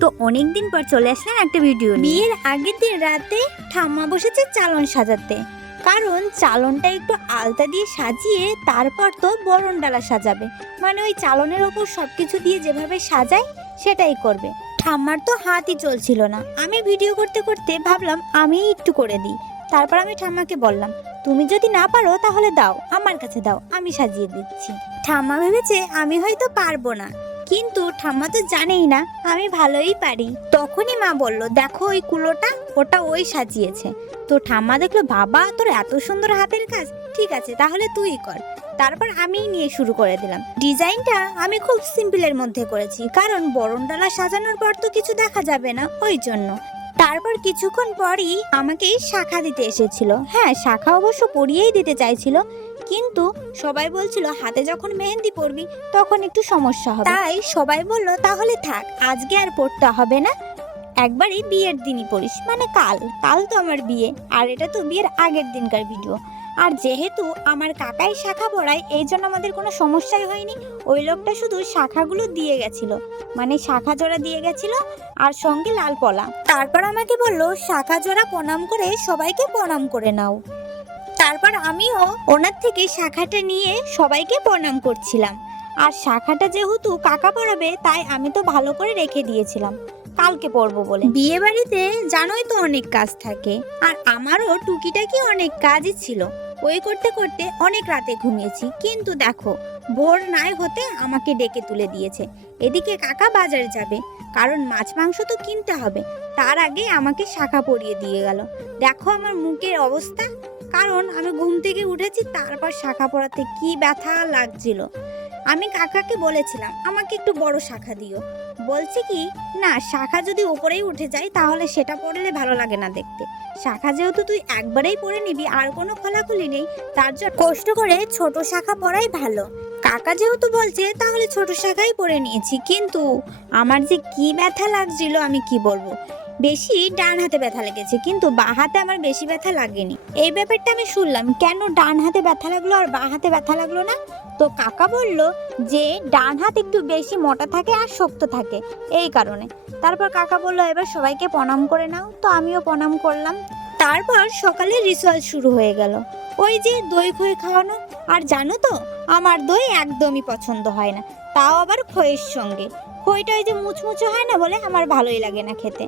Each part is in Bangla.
তো অনেক দিন পর চলে আসলাম একটা ভিডিও নিয়ে। বিয়ের আগের দিন রাতে ঠাম্মা বসেছে চালন সাজাতে, কারণ চালনটা একটু আলতা দিয়ে সাজিয়ে তারপর তো বরণ ডালা সাজাবে, মানে ওই চালনের ওপর সবকিছু দিয়ে যেভাবে সাজায় সেটাই করবে। ঠাম্মার তো হাতই চলছিল না, আমি ভিডিও করতে করতে ভাবলাম আমি একটু করে দিই। তারপর আমি ঠাম্মাকে বললাম, তুমি যদি না পারো তাহলে দাও, আমার কাছে দাও, আমি সাজিয়ে দিচ্ছি। ঠাম্মা ভেবেছে আমি হয়তো পারবো না, কিন্তু ঠাম্মা তো জানেই না আমি ভালোই পারি। তখনই মা বলল, দেখো ওই কুলোটা, ওটা ওই সাজিয়েছে। তো ঠাম্মা দেখলো, বাবা তোর এত সুন্দর হাতের কাজ, ঠিক আছে তাহলে তুই কর। তারপর আমি নিয়ে শুরু করে দিলাম। ডিজাইনটা আমি খুব সিম্পলের মধ্যে করেছি, কারণ বরণডালা সাজানোর পর তো কিছু দেখা যাবে না, ওই জন্য। তারপর কিছুক্ষণ পরই আমাকে শাখা দিতে এসেছিল। হ্যাঁ, শাখা অবশ্য পরিয়েই দিতে চাইছিল, কিন্তু সবাই বলছিল হাতে যখন মেহেন্দি পরবি তখন একটু সমস্যা হবে, তাই সবাই বলল তাহলে থাক, আজকে আর পড়তে হবে না, একবারই বিয়ের দিনই পড়িস, মানে কাল কাল তো আমার বিয়ে, আর এটা তো বিয়ের আগের দিনকার ভিডিও। আর যেহেতু আমার কাকাই শাখা পড়ায়, এই জন্য আমাদের কোনো সমস্যাই হয়নি। ওই লোকটা শুধু শাখাগুলো দিয়ে গেছিল, মানে শাখা জোড়া দিয়ে গেছিল আর সঙ্গে লাল পলা। তারপর আমাকে বলল, শাখা জোড়া প্রণাম করে সবাইকে প্রণাম করে নাও। তারপর আমিও ওনার থেকে শাখাটা নিয়ে সবাইকে প্রণাম করছিলাম। আর শাখাটা যেহেতু কাকা পরাবে, তাই আমি তো ভালো করে রেখে দিয়েছিলাম কালকে পরবো বলে। বিয়ে বাড়িতে জানোই তো অনেক কাজ থাকে, আর আমারও টুকিটাকি অনেক কাজই ছিল। ওই করতে করতে অনেক রাতে ঘুমিয়েছি, কিন্তু দেখো ভোর নাই হতে আমাকে ডেকে তুলে দিয়েছে। এদিকে কাকা বাজারে যাবে, কারণ মাছ মাংস তো কিনতে হবে, তার আগে আমাকে শাখা পরিয়ে দিয়ে গেল। দেখো আমার মুখের অবস্থা, কারণ আমি ঘুম থেকে উঠেছি, তারপর শাখা পরাতে কি ব্যথা লাগছিল। আমি কাকাকে বলেছিলাম আমাকে একটু বড় শাখা দিও, বলছে কি না, শাখা যদি উপরেই উঠে যায় তাহলে সেটা পরলে ভালো লাগে না দেখতে। শাখা যেহেতু তুই একবারেই পরে নিবি, আর কোনো খোলাখুলি নেই, তার জন্য কষ্ট করে ছোট শাখা পরাই ভালো। কাকা যেহেতু বলছে তাহলে ছোট শাখাই পরে নিয়েছি, কিন্তু আমার যে কি ব্যথা লাগছিল আমি কি বলবো। বেশি ডান হাতে ব্যথা লেগেছে, কিন্তু বাঁ হাতে আমার বেশি ব্যথা লাগেনি। এই ব্যাপারটা আমি শুনলাম, কেন ডান হাতে ব্যথা লাগলো আর বাঁ হাতে ব্যথা লাগলো না। তো কাকা বলল যে ডান হাত একটু বেশি মোটা থাকে আর শক্ত থাকে, এই কারণে। তারপর কাকা বলল, এবার সবাইকে প্রণাম করে নাও। তো আমিও প্রণাম করলাম। তারপর সকালে রিচুয়াল শুরু হয়ে গেল, ওই যে দই খই খাওয়ানো। আর জানো তো আমার দই একদমই পছন্দ হয় না, তাও আবার খইয়ের সঙ্গে। খইটা ওই যে মুচমুচে হয় না বলে আমার ভালোই লাগে না খেতে,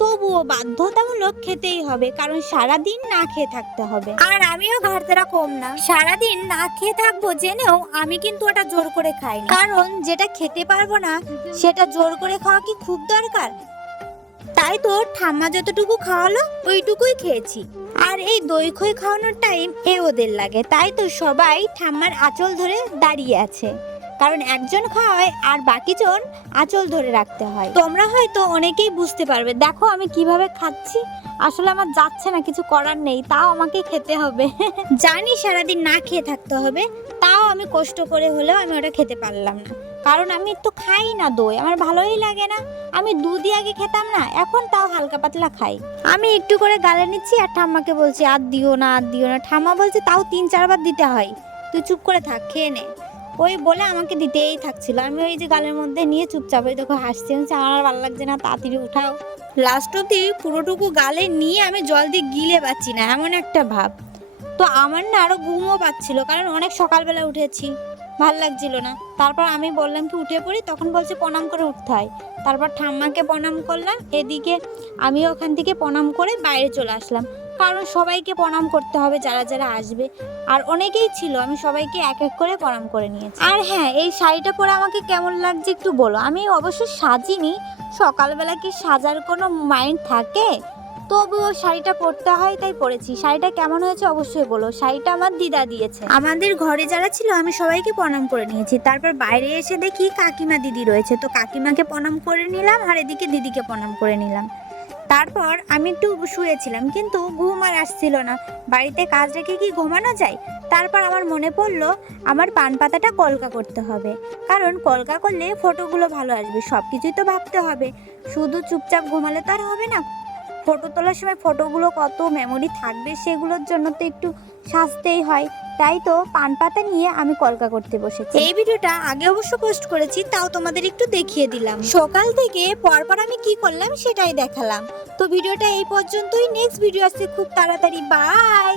তবুও বাধ্যতামূলক খেতেই হবে, কারণ সারাদিন না খেয়ে থাকতে হবে। আর আমিও ঘাড়তেরা কম না, সারাদিন না খেয়ে থাকবো জেনেও আমি কিন্তু ওটা জোর করে খাই, কারণ যেটা খেতে পারবো না সেটা জোর করে খাওয়া কি খুব দরকার? তাই তো ঠাম্মা যতটুকু খাওয়ালো ওইটুকুই খেয়েছি। আর এই দই খই খাওয়ানোর টাইম ওদের লাগে, তাই তো সবাই ঠাম্মার আঁচল ধরে দাঁড়িয়ে আছে, কারণ একজন খাওয়ায় আর বাকিজন আঁচল ধরে রাখতে হয়। তোমরা হয়তো অনেকেই বুঝতে পারবে, দেখো আমি কিভাবে খাচ্ছি, আসলে আমার যাচ্ছে না, কিছু করার নেই, তাও আমাকে খেতে হবে। জানি সারাদিন না খেয়ে থাকতে হবে, তাও আমি কষ্ট করে হলেও আমি ওটা খেতে পারলাম না, কারণ আমি তো খাই না দই, আমার ভালোই লাগে না। আমি দুধই আগে খেতাম না, এখন তাও হালকা পাতলা খাই। আমি একটু করে গালে নিচ্ছি আর ঠাম্মাকে বলছি আর দিও না, আর দিও না। ঠাম্মা বলছে তাও 3-4 বার দিতে হয়, তুই চুপ করে থাক, খেয়ে নে। ওই বলে আমাকে দিতেই থাকছিল, আমি ওই যে গালের মধ্যে নিয়ে চুপচাপ ওই দেখো হাসছি, আমার আর ভালো লাগছে না, তাড়াতাড়ি উঠাও। লাস্ট অব্দি পুরোটুকু গালে নিয়ে আমি জল দিয়ে গিলে পাচ্ছি না, এমন একটা ভাব। তো আমার না আরো ঘুমও পাচ্ছিল, কারণ অনেক সকালবেলা উঠেছি, ভাল লাগছিল না। তারপর আমি বললাম কি উঠে পড়ি, তখন বলছে প্রণাম করে উঠতে হয়। তারপর ঠাম্মাকে প্রণাম করলাম, এদিকে আমি ওখান থেকে প্রণাম করে বাইরে চলে আসলাম, কারণ সবাইকে প্রণাম করতে হবে যারা যারা আসবে, আর অনেকেই ছিল, আমি সবাইকে এক এক করে প্রণাম করে নিয়েছি। আর হ্যাঁ, এই শাড়িটা পরে আমাকে কেমন লাগছে একটু বলো। আমি অবশ্য সাজিনি, সকালবেলা কি সাজার কোনো মাইন্ড থাকে, তবুও শাড়িটা পরতে হয় তাই পরেছি। শাড়িটা কেমন হয়েছে অবশ্যই বলো। শাড়িটা আমার দিদা দিয়েছে। আমাদের ঘরে যারা ছিল আমি সবাইকে প্রণাম করে নিয়েছি। তারপর বাইরে এসে দেখি কাকিমা দিদি রয়েছে, তো কাকিমাকে প্রণাম করে নিলাম, আর এদিকে দিদিকে প্রণাম করে নিলাম। তারপর আমি একটু শুয়েছিলাম, কিন্তু ঘুম আর আসছিল না, বাড়িতে কাজ রেখে কি ঘুমানো যায়। তারপর আমার মনে পড়লো আমার পান পাতাটা কলকা করতে হবে, কারণ কলকা করলে ফটোগুলো ভালো আসবে। সব কিছুই তো ভাবতে হবে, শুধু চুপচাপ ঘুমালে তো আর হবে না। ফটো তোলার সময় ফটোগুলো কত মেমোরি থাকবে, সেগুলোর জন্য তো একটু সাজতেই হয়, তাই তো পান পাতা নিয়ে আমি কলকা করতে বসেছি। এই ভিডিওটা আগে অবশ্য পোস্ট করেছি, তাও তোমাদের একটু দেখিয়ে দিলাম। সকাল থেকে পরপর আমি কি করলাম সেটাই দেখালাম। তো ভিডিওটা এই পর্যন্তই, নেক্সট ভিডিও আসছে খুব তাড়াতাড়ি। বাই।